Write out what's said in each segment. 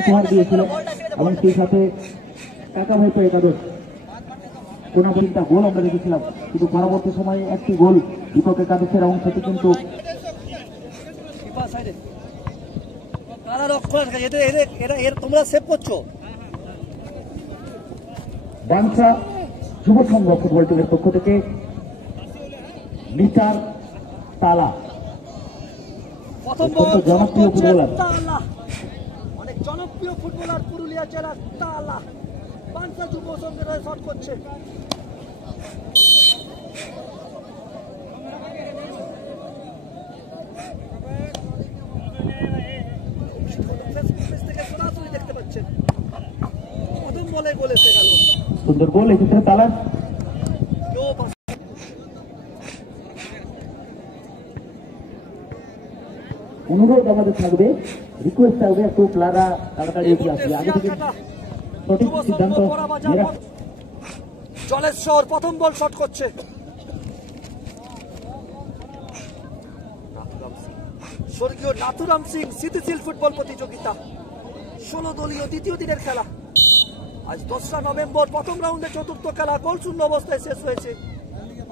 উপহার দিয়েছিল এবং সেই সাথে কাকা ভাইপো একাদশ কোনাবলিটা গোল আমরা দেখেছিলাম, কিন্তু পরবর্তী সময়ে একটি গোল দীপক একাদশের এবং সেটি কিন্তু তোমরা সেভ করছো। বাঞ্ছা যুব সংঘ ফুটবল টিমের পক্ষ থেকে মিস্টার তালা, জনপ্রিয় ফুটবলার, অনেক জনপ্রিয় ফুটবলার পুরুলিয়া জেলার তালা বাঞ্ছা যুব সংঘের হয়ে শট করছে। দেখতে পাচ্ছেন প্রথম বলে গোল এসে গেল, সুন্দর গোল এসেছে তালা। অনুরোধ আমাদের থাকবে, রিকোয়েস্ট থাকবে একটু প্লারা তাড়াতাড়ি এগিয়ে আসবে, আগে থেকে সঠিক সিদ্ধান্ত। জলেশ্বর প্রথম বল শট করছে, স্বর্গীয় নাথুরাম সিং স্থিতিশীল ফুটবল প্রতিযোগিতা 16 দলীয় দ্বিতীয় দিনের খেলা। আজ 2রা নভেম্বর প্রথম রাউন্ডে চতুর্থ খেলা গোল শূন্য অবস্থায় শেষ হয়েছে,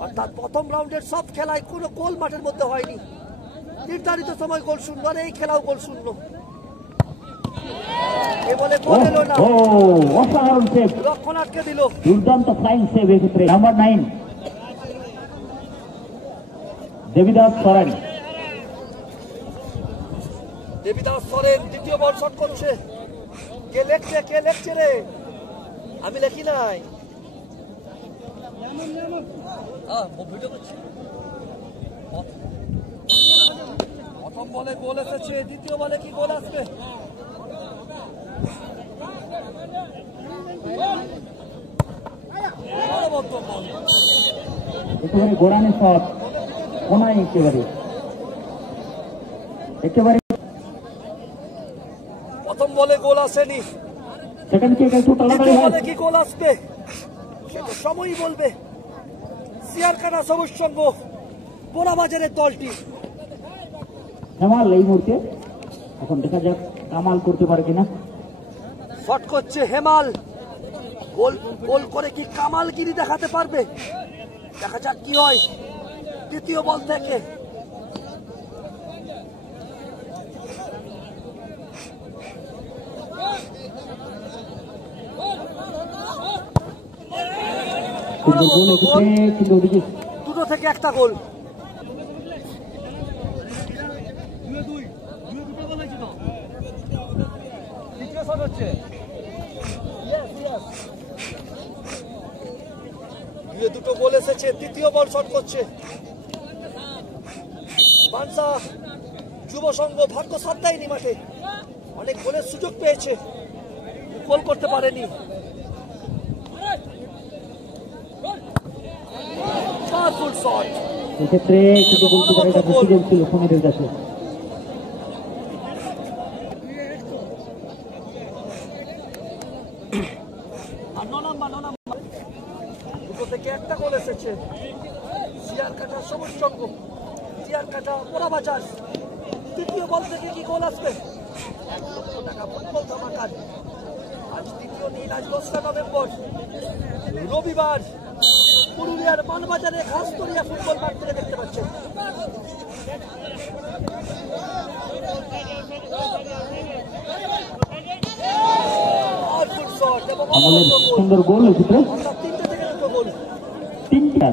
অর্থাৎ প্রথম রাউন্ডের সব খেলায় কোনো গোল মাঠের মধ্যে হয়নি, নির্ধারিত সময় গোল শূন্য, আর এই খেলাও গোল শূন্য। বলে গোল এলো না, অসাধারণ সেভ, রক্ষণ আটকে দিল, দুর্দান্ত ফ্লাইং সেভ এক্ষেত্রে নাম্বার 9 দেবিদাস সরেন। দেবিদাস সরেন দ্বিতীয় বল শট করছে। কে লেখছে রে? আমি লেখি নাই, প্রথম বলে গোল এসেছে, দ্বিতীয় বলে কি গোল আসবে? একেবারে গোড়ানি শট, কোনায় একেবারে প্রথম বলে গোল আসেনি, দ্বিতীয় বলে কি গোল আসবে সেটা সময়ই বলবে। সিয়ারখানা সবুজ সংঘ বোরাবাজারের দলটি কামাল এই মুহূর্তে, এখন দেখা যাক কামাল করতে পারে কিনা। শট করছে হেমাল, গোল গোল করে কি কামালগিরি দেখাতে পারবে? দেখা যাক কি হয় দ্বিতীয় বল থেকে। দুটো থেকে একটা গোল, দুটো গোল এসেছে, তৃতীয় বল শট করছে। বাঞ্ছা যুব সংঘ ভাগ্য সাথ দেয়নি, মাঠে অনেক গোলের সুযোগ পেয়েছে, গোল করতে পারেনি। পাওয়ারফুল শট, এক্ষেত্রে কিন্তু গোলকিপারের কাছে সুযোগ ছিল সমীরের কাছে। দুটো থেকে একটা গোল এসেছে। সিয়ারকাটা সবুজ সংঘ, সিয়ারকাটা বোরাবাজার, তৃতীয় বল থেকে কি গোল আসবে? 1 লক্ষ টাকা ফুটবল ধামাকার। আজ তৃতীয় দিন, আজ 2রা নভেম্বর রবিবার, পুরুলিয়ার মানবাজারে ঘাসতলিয়া ফুটবল মাঠ থেকে দেখতে পাচ্ছেন। সুন্দর গোল, 3টে থেকে 2 গোল, 3টা।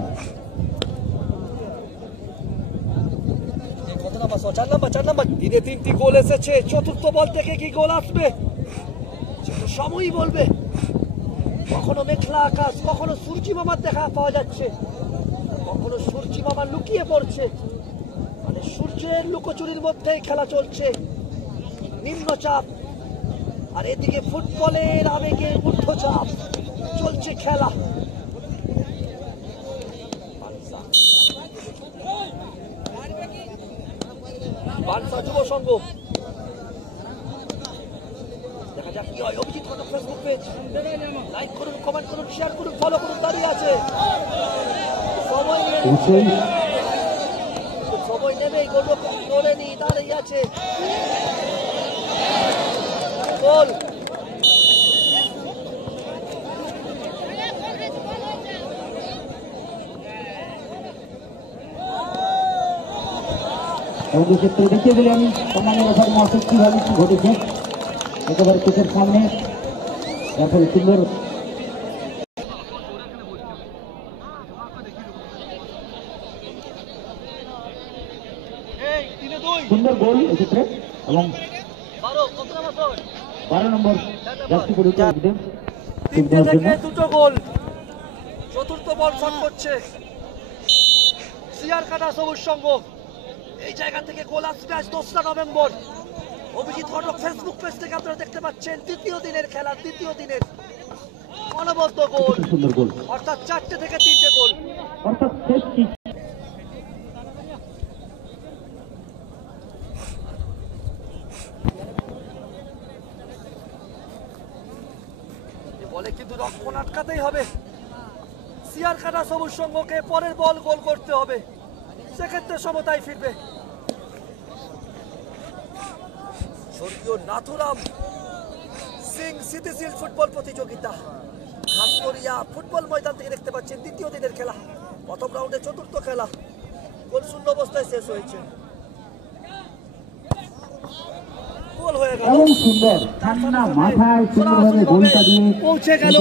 চার নাম্বার দিনে 3টি গোল এসেছে। চতুর্থ বল থেকে কি গোল আসবে সেটা সময়ই বলবে। কখনো মেঘলা আকাশ, কখনো সূর্যি মামার দেখা পাওয়া যাচ্ছে, কখনো সূর্যি মামা লুকিয়ে পড়ছে, মানে সূর্যের লুকোচুরির মধ্যেই খেলা চলছে, নিম্নচাপ, আর এদিকে ফুটবলের আবেগে ঊর্ধ্বচাপ, চলছে খেলা। বাঞ্ছা যুব সংঘ, দেখা যাক কি হয়। Abhijit Cuttack Facebook page like করুন, কমেন্ট করুন, শেয়ার করুন, ফলো করুন, দাঁড়িয়ে আছে সময় নেবেই, গোলে নি দাঁড়িয়ে আছে। গোল। এবং ক্ষেত্রে দেখিয়ে গেলে আমি সম্মানের ব্যাপার মহাশয় কিভাবে কি ঘটেছে একেবারে চোখের সামনে তারপরে সুন্দর সুন্দর গোল এক্ষেত্রে এবং 12 নম্বর জার্সি পরিহিত তিনটে থেকে দুটো গোল। চতুর্থ বল শট করছে সিআর কাটা সবুজ সংঘ। এই জায়গা থেকে গোল আসবে আজ 2রা নভেম্বর। অভিজিৎ ঘটক ফেসবুক পেজ থেকে আপনারা দেখতে পাচ্ছেন দ্বিতীয় দিনের খেলা, দ্বিতীয় দিনের অনবদ্য গোল, সুন্দর গোল, অর্থাৎ 4টে থেকে 3টে গোল, অর্থাৎ শেষ কিক। বলে কিন্তু রক্ষণ আটকাতেই হবে। সিআর কাটা সবুজ সংঘকে পরের বল গোল করতে হবে, সেক্ষেত্রে সমতায় ফিরবে। স্বর্গীয় নাথুরাম সিং স্মৃতিশীল ফুটবল প্রতিযোগিতা ঘাসপুরিয়া ফুটবল ময়দান থেকে দেখতে পাচ্ছেন দ্বিতীয় দিনের খেলা। প্রথম রাউন্ডে চতুর্থ খেলা, গোল শূন্য অবস্থায় শেষ হয়েছে। গোল হয়ে গেল সুন্দর ঠান্ডা মাথায় সুন্দরভাবে গোলটা দিয়ে পৌঁছে গেল।